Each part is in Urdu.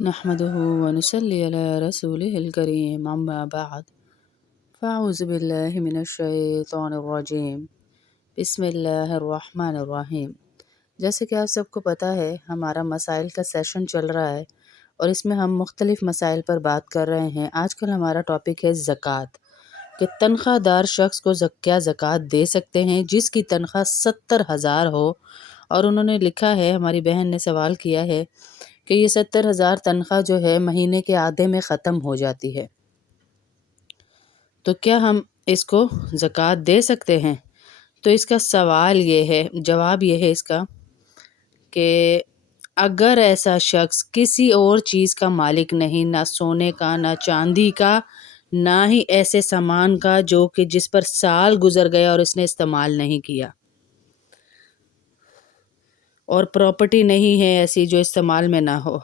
نحمده ونصلي على رسوله الكريم أما بعد فأعوذ بالله من الشیطان الرجیم بسم اللہ الرحمن الرحیم۔ جیسے کہ آپ سب کو پتہ ہے ہمارا مسائل کا سیشن چل رہا ہے اور اس میں ہم مختلف مسائل پر بات کر رہے ہیں۔ آج کل ہمارا ٹاپک ہے زکوٰۃ، کہ تنخواہ دار شخص کو کیا زکوٰۃ دے سکتے ہیں جس کی تنخواہ 70,000 ہو۔ اور انہوں نے لکھا ہے، ہماری بہن نے سوال کیا ہے کہ یہ 70,000 تنخواہ جو ہے مہینے کے آدھے میں ختم ہو جاتی ہے، تو کیا ہم اس کو زکوٰۃ دے سکتے ہیں؟ تو اس کا سوال یہ ہے، جواب یہ ہے اس کا کہ اگر ایسا شخص کسی اور چیز کا مالک نہیں، نہ سونے کا، نہ چاندی کا، نہ ہی ایسے سامان کا جو کہ جس پر سال گزر گیا اور اس نے استعمال نہیں کیا، اور پراپرٹی نہیں ہے ایسی جو استعمال میں نہ ہو،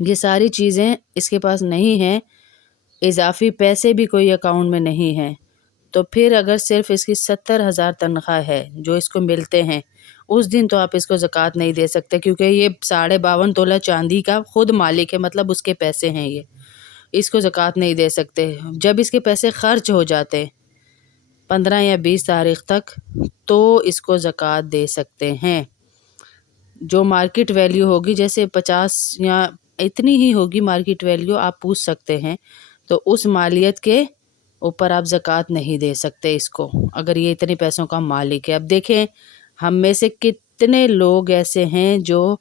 یہ ساری چیزیں اس کے پاس نہیں ہیں، اضافی پیسے بھی کوئی اکاؤنٹ میں نہیں ہیں، تو پھر اگر صرف اس کی 70,000 تنخواہ ہے جو اس کو ملتے ہیں، اس دن تو آپ اس کو زکوٰۃ نہیں دے سکتے، کیونکہ یہ 52.5 تولہ چاندی کا خود مالک ہے، مطلب اس کے پیسے ہیں، یہ اس کو زکوٰۃ نہیں دے سکتے۔ جب اس کے پیسے خرچ ہو جاتے 15 یا 20 تاریخ تک تو اس کو زکوٰۃ دے سکتے ہیں۔ جو مارکیٹ ویلیو ہوگی، جیسے 50 یا اتنی ہی ہوگی مارکیٹ ویلیو، آپ پوچھ سکتے ہیں، تو اس مالیت کے اوپر آپ زکوٰۃ نہیں دے سکتے اس کو، اگر یہ اتنے پیسوں کا مالک ہے۔ اب دیکھیں ہم میں سے کتنے لوگ ایسے ہیں جو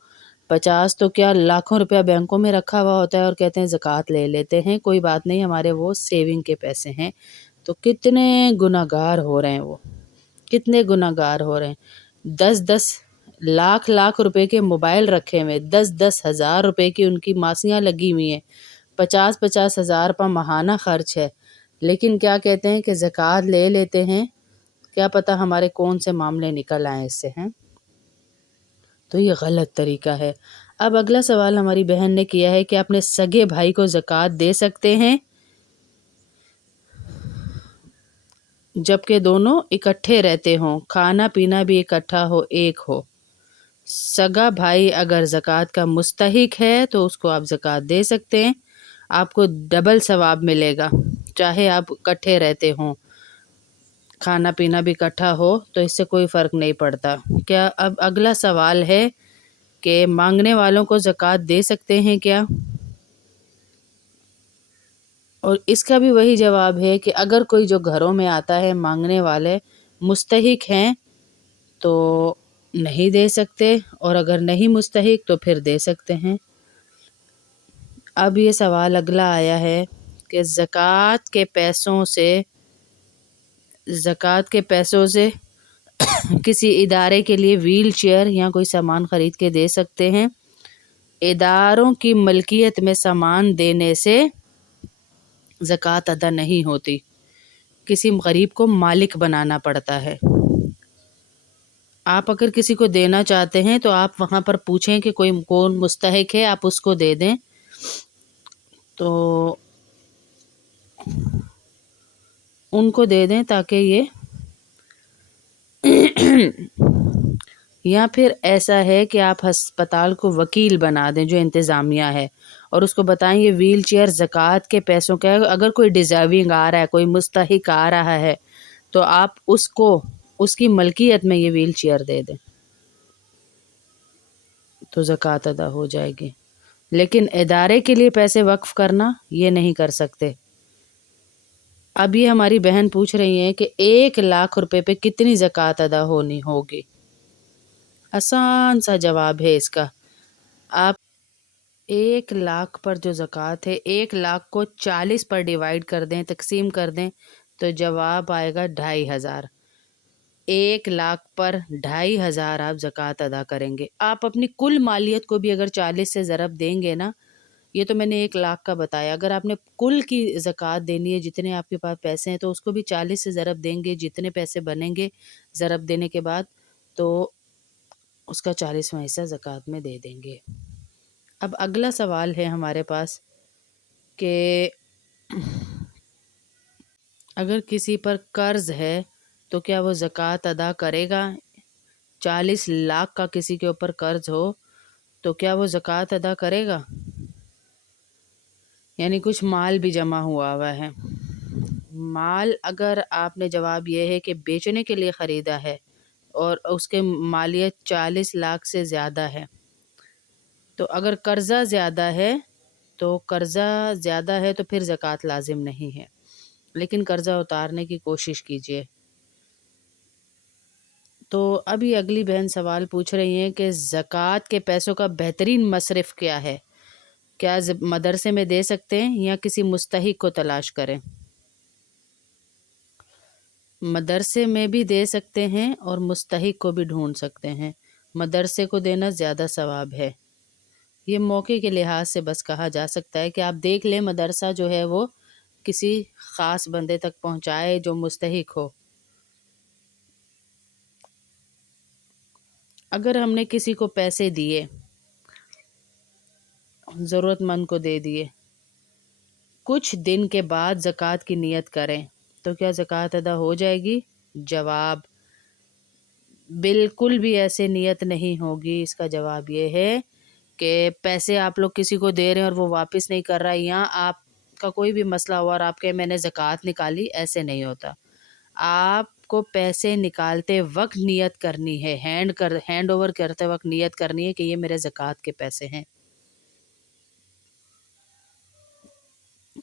50 تو کیا لاکھوں روپیہ بینکوں میں رکھا ہوا ہوتا ہے اور کہتے ہیں زکوٰۃ لے لیتے ہیں، کوئی بات نہیں، ہمارے وہ سیونگ کے پیسے ہیں۔ تو کتنے گناہ گار ہو رہے ہیں، وہ کتنے گناہ گار ہو رہے ہیں۔ 10 لاکھ روپے کے موبائل رکھے ہوئے، 10,000 روپے کی ان کی ماسیاں لگی ہوئی ہیں، 50,000 پر ماہانہ خرچ ہے، لیکن کیا کہتے ہیں کہ زکوٰۃ لے لیتے ہیں، کیا پتہ ہمارے کون سے معاملے نکل آئیں اس سے ہیں۔ تو یہ غلط طریقہ ہے۔ اب اگلا سوال ہماری بہن نے کیا ہے کہ اپنے سگے بھائی کو زکوٰۃ دے سکتے ہیں جبکہ دونوں اکٹھے رہتے ہوں، کھانا پینا بھی اکٹھا ہو، ایک ہو۔ سگا بھائی اگر زکوٰۃ کا مستحق ہے تو اس کو آپ زکوٰۃ دے سکتے ہیں، آپ کو ڈبل ثواب ملے گا، چاہے آپ اکٹھے رہتے ہوں، کھانا پینا بھی اکٹھا ہو، تو اس سے کوئی فرق نہیں پڑتا۔ کیا اب اگلا سوال ہے کہ مانگنے والوں کو زکوٰۃ دے سکتے ہیں کیا؟ اور اس کا بھی وہی جواب ہے کہ اگر کوئی جو گھروں میں آتا ہے مانگنے والے مستحق ہیں تو نہیں دے سکتے، اور اگر نہیں مستحق تو پھر دے سکتے ہیں۔ اب یہ سوال اگلا آیا ہے کہ زکوٰۃ کے پیسوں سے کسی ادارے کے لیے ویل چیئر یا کوئی سامان خرید کے دے سکتے ہیں؟ اداروں کی ملکیت میں سامان دینے سے زکوٰۃ ادا نہیں ہوتی، کسی غریب کو مالک بنانا پڑتا ہے۔ آپ اگر کسی کو دینا چاہتے ہیں تو آپ وہاں پر پوچھیں کہ کوئی کون مستحق ہے، آپ اس کو دے دیں، تو ان کو دے دیں تاکہ یہ یا پھر ایسا ہے کہ آپ ہسپتال کو وکیل بنا دیں جو انتظامیہ ہے، اور اس کو بتائیں یہ ویل چیئر زکوٰۃ کے پیسوں کا ہے، اگر کوئی ڈیزرونگ آ رہا ہے، کوئی مستحق آ رہا ہے تو آپ اس کو اس کی ملکیت میں یہ ویل چیئر دے دیں تو زکوٰۃ ادا ہو جائے گی۔ لیکن ادارے کے لیے پیسے وقف کرنا یہ نہیں کر سکتے۔ اب یہ ہماری بہن پوچھ رہی ہیں کہ 1,00,000 روپے پہ کتنی زکوٰۃ ادا ہونی ہوگی؟ آسان سا جواب ہے اس کا، آپ 1,00,000 پر جو زکوٰۃ ہے، 1,00,000 کو 40 پر ڈیوائیڈ کر دیں، تقسیم کر دیں، تو جواب آئے گا 2,500۔ 1,00,000 پر 2,500 آپ زکوٰۃ ادا کریں گے۔ آپ اپنی کل مالیت کو بھی اگر 40 سے ضرب دیں گے نا، یہ تو میں نے 1,00,000 کا بتایا، اگر آپ نے کل کی زکوٰۃ دینی ہے جتنے آپ کے پاس پیسے ہیں تو اس کو بھی 40 سے ضرب دیں گے، جتنے پیسے بنیں گے ضرب دینے کے بعد، تو اس کا 40واں حصہ زکوٰۃ میں دے دیں گے۔ اب اگلا سوال ہے ہمارے پاس کہ اگر کسی پر قرض ہے تو کیا وہ زکوٰۃ ادا کرے گا؟ 40 لاکھ کا کسی کے اوپر قرض ہو تو کیا وہ زکوٰۃ ادا کرے گا؟ یعنی کچھ مال بھی جمع ہوا ہے. مال اگر آپ نے جواب یہ ہے کہ بیچنے کے لیے خریدا ہے اور اس کے مالیت 40 لاکھ سے زیادہ ہے، تو اگر قرضہ زیادہ ہے تو پھر زکوٰۃ لازم نہیں ہے، لیکن قرضہ اتارنے کی کوشش کیجیے. تو ابھی اگلی بہن سوال پوچھ رہی ہیں کہ زکوٰۃ کے پیسوں کا بہترین مصرف کیا ہے؟ کیا مدرسے میں دے سکتے ہیں یا کسی مستحق کو تلاش کریں؟ مدرسے میں بھی دے سکتے ہیں اور مستحق کو بھی ڈھونڈ سکتے ہیں. مدرسے کو دینا زیادہ ثواب ہے. یہ موقع کے لحاظ سے بس کہا جا سکتا ہے کہ آپ دیکھ لیں مدرسہ جو ہے وہ کسی خاص بندے تک پہنچائے جو مستحق ہو. اگر ہم نے کسی کو پیسے دیے، ضرورت مند کو دے دیے، کچھ دن کے بعد زکوٰۃ کی نیت کریں تو کیا زکوٰۃ ادا ہو جائے گی؟ جواب: بالکل بھی ایسے نیت نہیں ہوگی. اس کا جواب یہ ہے کہ پیسے آپ لوگ کسی کو دے رہے ہیں اور وہ واپس نہیں کر رہا، یا آپ کا کوئی بھی مسئلہ ہوا اور آپ کے میں نے زکوٰۃ نکالی، ایسے نہیں ہوتا. آپ کو پیسے نکالتے وقت نیت کرنی ہے، ہینڈ اوور کرتے وقت نیت کرنی ہے کہ یہ میرے زکوٰۃ کے پیسے ہیں.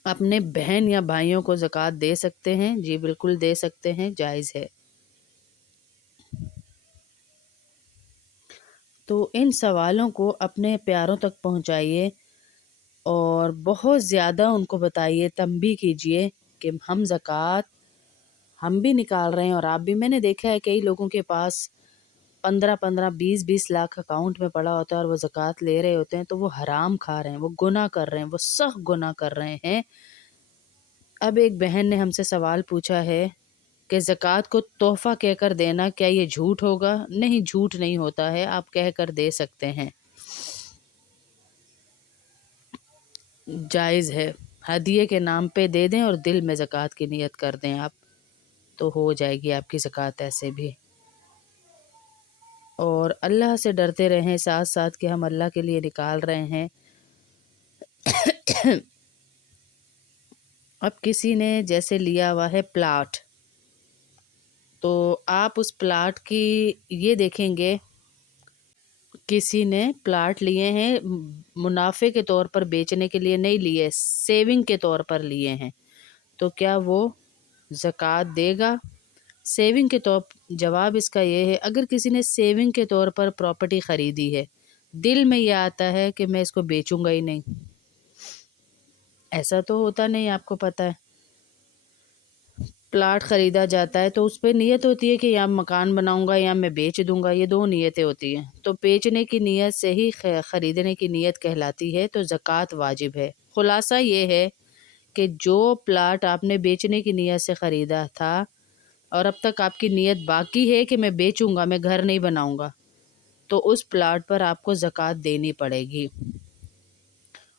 اپنے بہن یا بھائیوں کو زکوٰۃ دے سکتے ہیں؟ جی بالکل دے سکتے ہیں، جائز ہے. تو ان سوالوں کو اپنے پیاروں تک پہنچائیے اور بہت زیادہ ان کو بتائیے، تنبیہ کیجیے کہ زکوٰۃ ہم بھی نکال رہے ہیں اور آپ بھی. میں نے دیکھا ہے کئی لوگوں کے پاس 15 20 لاکھ اکاؤنٹ میں پڑا ہوتا ہے اور وہ زکوٰۃ لے رہے ہوتے ہیں، تو وہ حرام کھا رہے ہیں، وہ گناہ کر رہے ہیں، وہ سخت گناہ کر رہے ہیں. اب ایک بہن نے ہم سے سوال پوچھا ہے کہ زکوٰۃ کو تحفہ کہہ کر دینا کیا یہ جھوٹ ہوگا؟ نہیں، جھوٹ نہیں ہوتا ہے، آپ کہہ کر دے سکتے ہیں، جائز ہے. ہدیے کے نام پہ دے دیں اور دل میں زکوٰۃ کی نیت کر دیں آپ، تو ہو جائے گی آپ کی زکوٰۃ ایسے بھی. اور اللہ سے ڈرتے رہیں ساتھ ساتھ کہ ہم اللہ کے لیے نکال رہے ہیں. اب کسی نے جیسے لیا ہوا ہے پلاٹ، تو آپ اس پلاٹ کی یہ دیکھیں گے، کسی نے پلاٹ لیے ہیں منافع کے طور پر بیچنے کے لیے نہیں لیے، سیونگ کے طور پر لیے ہیں، تو کیا وہ زکوٰۃ دے گا؟ سیونگ کے طور جواب اس کا یہ ہے، اگر کسی نے سیونگ کے طور پر پراپرٹی خریدی ہے، دل میں یہ آتا ہے کہ میں اس کو بیچوں گا ہی نہیں، ایسا تو ہوتا نہیں، آپ کو پتہ ہے. پلاٹ خریدا جاتا ہے تو اس پہ نیت ہوتی ہے کہ یا مکان بناؤں گا یا میں بیچ دوں گا، یہ دو نیتیں ہوتی ہیں. تو بیچنے کی نیت سے ہی خریدنے کی نیت کہلاتی ہے، تو زکوٰۃ واجب ہے. خلاصہ یہ ہے کہ جو پلاٹ آپ نے بیچنے کی نیت سے خریدا تھا اور اب تک آپ کی نیت باقی ہے کہ میں بیچوں گا، میں گھر نہیں بناؤں گا، تو اس پلاٹ پر آپ کو زکوٰۃ دینی پڑے گی.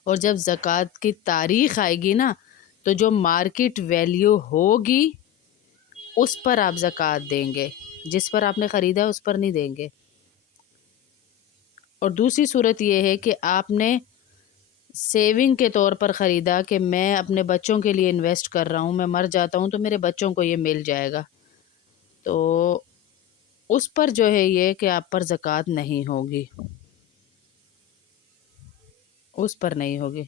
اور جب زکوٰۃ کی تاریخ آئے گی نا، تو جو مارکیٹ ویلیو ہوگی اس پر آپ زکوٰۃ دیں گے، جس پر آپ نے خریدا اس پر نہیں دیں گے. اور دوسری صورت یہ ہے کہ آپ نے سیونگ کے طور پر خریدا کہ میں اپنے بچوں کے لیے انویسٹ کر رہا ہوں، میں مر جاتا ہوں تو میرے بچوں کو یہ مل جائے گا، تو اس پر جو ہے یہ کہ آپ پر زکوٰۃ نہیں ہوگی، اس پر نہیں ہوگی.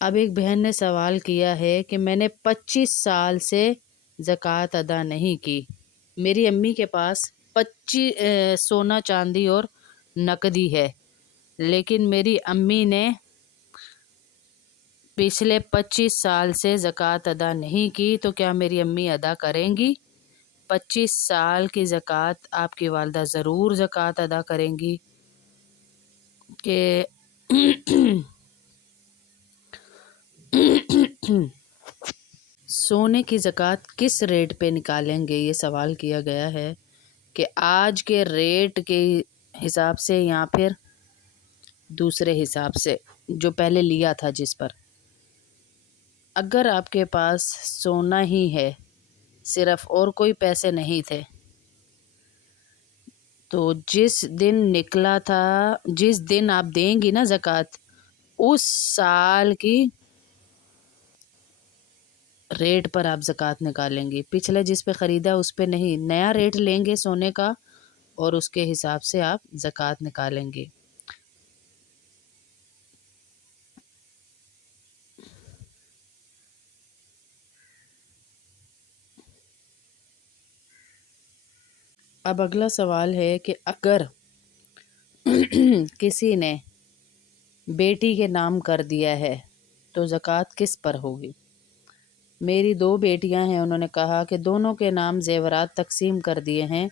اب ایک بہن نے سوال کیا ہے کہ میں نے 25 سال سے زکوٰۃ ادا نہیں کی. میری امی کے پاس 25 سونا چاندی اور نقدی ہے، لیکن میری امی نے پچھلے 25 سال سے زکوٰۃ ادا نہیں کی، تو کیا میری امی ادا کریں گی؟ 25 سال کی زکوٰۃ آپ کی والدہ ضرور زکوٰۃ ادا کریں گی. کہ سونے کی زکوٰۃ کس ریٹ پہ نکالیں گے، یہ سوال کیا گیا ہے کہ آج کے ریٹ کے حساب سے یا پھر دوسرے حساب سے جو پہلے لیا تھا جس پر. اگر آپ کے پاس سونا ہی ہے صرف اور کوئی پیسے نہیں تھے، تو جس دن نکلا تھا، جس دن آپ دیں گی نا زکوٰۃ، اس سال کی ریٹ پر آپ زکوٰۃ نکالیں گی، پچھلے جس پہ خریدا اس پہ نہیں، نیا ریٹ لیں گے سونے کا اور اس کے حساب سے آپ زکوٰۃ نکالیں گے۔ اب اگلا سوال ہے کہ اگر کسی نے بیٹی کے نام کر دیا ہے تو زکوٰۃ کس پر ہوگی؟ میری 2 بیٹیاں ہیں، انہوں نے کہا کہ دونوں کے نام زیورات تقسیم کر دیے ہیں،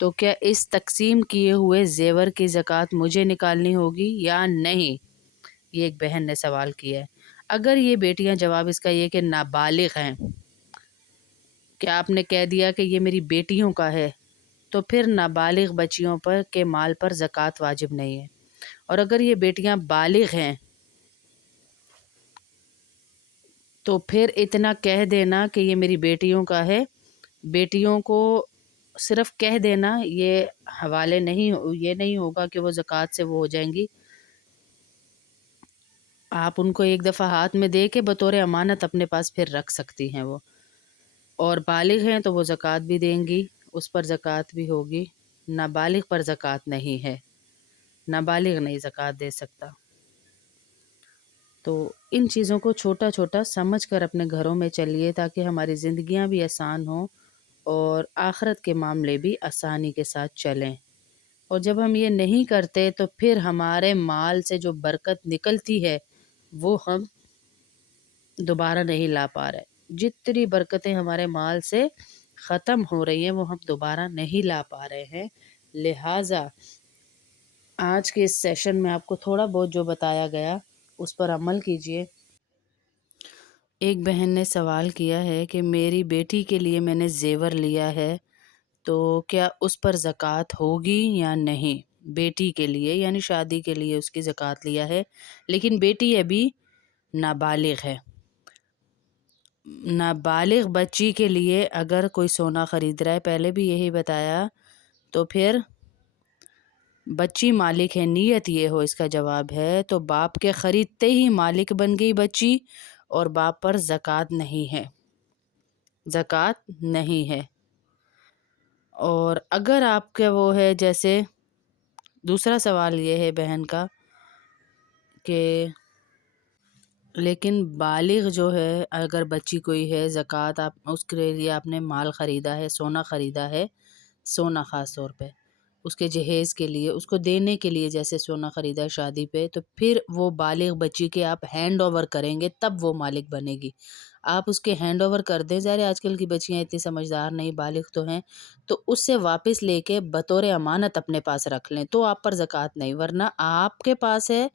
تو کیا اس تقسیم کیے ہوئے زیور کی زکوٰۃ مجھے نکالنی ہوگی یا نہیں؟ یہ ایک بہن نے سوال کیا ہے۔ اگر یہ بیٹیاں، جواب اس کا یہ کہ نابالغ ہیں، کہ آپ نے کہہ دیا کہ یہ میری بیٹیوں کا ہے، تو پھر نابالغ بچیوں پر کے مال پر زکوٰۃ واجب نہیں ہے۔ اور اگر یہ بیٹیاں بالغ ہیں تو پھر اتنا کہہ دینا کہ یہ میری بیٹیوں کا ہے، بیٹیوں کو صرف کہہ دینا، یہ حوالے نہیں، یہ نہیں ہوگا کہ وہ زکوٰۃ سے وہ ہو جائیں گی۔ آپ ان کو ایک دفعہ ہاتھ میں دے کے بطور امانت اپنے پاس پھر رکھ سکتی ہیں وہ، اور بالغ ہیں تو وہ زکوٰۃ بھی دیں گی، اس پر زکوٰۃ بھی ہوگی۔ نابالغ پر زکوٰۃ نہیں ہے، نابالغ نہیں زکوٰۃ دے سکتا۔ تو ان چیزوں کو چھوٹا چھوٹا سمجھ کر اپنے گھروں میں چلیے، تاکہ ہماری زندگیاں بھی آسان ہوں اور آخرت کے معاملے بھی آسانی کے ساتھ چلیں۔ اور جب ہم یہ نہیں کرتے تو پھر ہمارے مال سے جو برکت نکلتی ہے وہ ہم دوبارہ نہیں لا پا رہے۔ جتنی برکتیں ہمارے مال سے ختم ہو رہی ہیں وہ ہم دوبارہ نہیں لا پا رہے ہیں۔ لہٰذا آج کے اس سیشن میں آپ کو تھوڑا بہت جو بتایا گیا اس پر عمل کیجئے۔ ایک بہن نے سوال کیا ہے کہ میری بیٹی کے لیے میں نے زیور لیا ہے تو کیا اس پر زکوٰۃ ہوگی یا نہیں؟ بیٹی کے لیے یعنی شادی کے لیے اس کی زکوٰۃ لیا ہے، لیکن بیٹی ابھی نابالغ ہے۔ نابالغ بچی کے لیے اگر کوئی سونا خرید رہا ہے، پہلے بھی یہی بتایا، تو پھر بچی مالک ہے، نیت یہ ہو، اس کا جواب ہے تو باپ کے خریدتے ہی مالک بن گئی بچی، اور باپ پر زکوٰۃ نہیں ہے، زکوٰۃ نہیں ہے۔ اور اگر آپ کا وہ ہے، جیسے دوسرا سوال یہ ہے بہن کا کہ لیکن بالغ جو ہے، اگر بچی کوئی ہے، زکوٰۃ آپ اس کے لیے آپ نے مال خریدا ہے، سونا خریدا ہے، سونا خاص طور پہ اس کے جہیز کے لیے، اس کو دینے کے لیے جیسے سونا خریدا ہے شادی پہ، تو پھر وہ بالغ بچی کے آپ ہینڈ اوور کریں گے تب وہ مالک بنے گی۔ آپ اس کے ہینڈ اوور کر دیں، ظاہر آج کل کی بچیاں اتنی سمجھدار نہیں، بالغ تو ہیں، تو اس سے واپس لے کے بطور امانت اپنے پاس رکھ لیں تو آپ پر زکوٰۃ نہیں، ورنہ آپ کے پاس ہے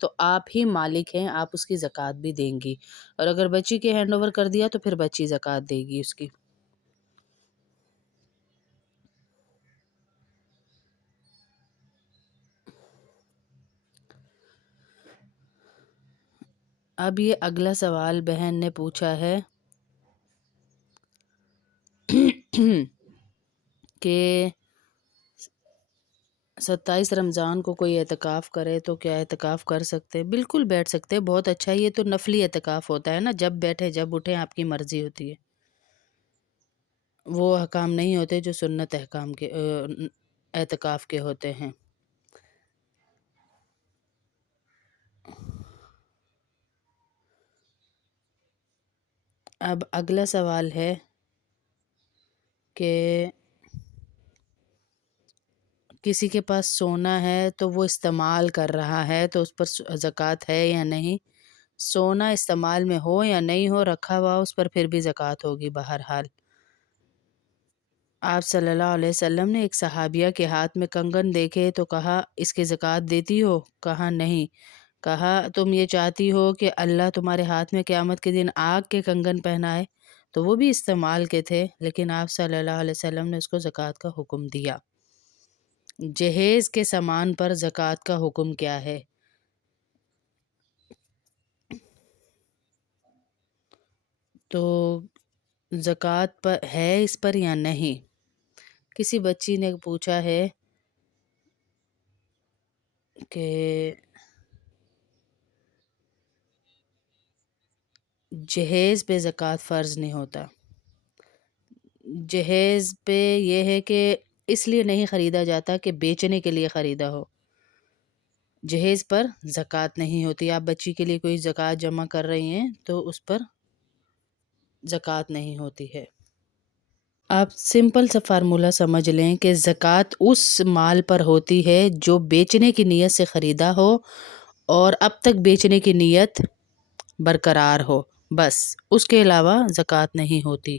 تو آپ ہی مالک ہیں، آپ اس کی زکوٰۃ بھی دیں گی۔ اور اگر بچی کے ہینڈ اوور کر دیا تو پھر بچی زکوٰۃ دے گی اس کی۔ اب یہ اگلا سوال بہن نے پوچھا ہے کہ 27 رمضان کو کوئی اعتکاف کرے تو کیا اعتکاف کر سکتے؟ بالکل بیٹھ سکتے، بہت اچھا۔ یہ تو نفلی اعتکاف ہوتا ہے نا، جب بیٹھے جب اٹھیں آپ کی مرضی ہوتی ہے، وہ احکام نہیں ہوتے جو سنت احکام کے اعتکاف کے ہوتے ہیں۔ اب اگلا سوال ہے کہ کسی کے پاس سونا ہے تو وہ استعمال کر رہا ہے تو اس پر زکوٰۃ ہے یا نہیں؟ سونا استعمال میں ہو یا نہیں ہو، رکھا ہوا اس پر پھر بھی زکوٰۃ ہوگی بہرحال۔ آپ صلی اللہ علیہ وسلم نے ایک صحابیہ کے ہاتھ میں کنگن دیکھے تو کہا اس کی زکوٰۃ دیتی ہو؟ کہا نہیں۔ کہا تم یہ چاہتی ہو کہ اللہ تمہارے ہاتھ میں قیامت کے دن آگ کے کنگن پہنائے؟ تو وہ بھی استعمال کے تھے، لیکن آپ صلی اللہ علیہ وسلم نے اس کو زکوٰۃ کا حکم دیا۔ جہیز کے سامان پر زکوٰۃ کا حکم کیا ہے؟ تو زکوٰۃ پر ہے اس پر یا نہیں؟ کسی بچی نے پوچھا ہے کہ جہیز پہ زکوٰۃ فرض نہیں ہوتا۔ جہیز پہ یہ ہے کہ اس لیے نہیں خریدا جاتا کہ بیچنے کے لیے خریدا ہو، جہیز پر زکوٰۃ نہیں ہوتی۔ آپ بچی کے لیے کوئی زکوٰۃ جمع کر رہی ہیں تو اس پر زکوٰۃ نہیں ہوتی ہے۔ آپ سمپل سا فارمولا سمجھ لیں کہ زکوٰۃ اس مال پر ہوتی ہے جو بیچنے کی نیت سے خریدا ہو اور اب تک بیچنے کی نیت برقرار ہو، بس اس کے علاوہ زکوٰۃ نہیں ہوتی۔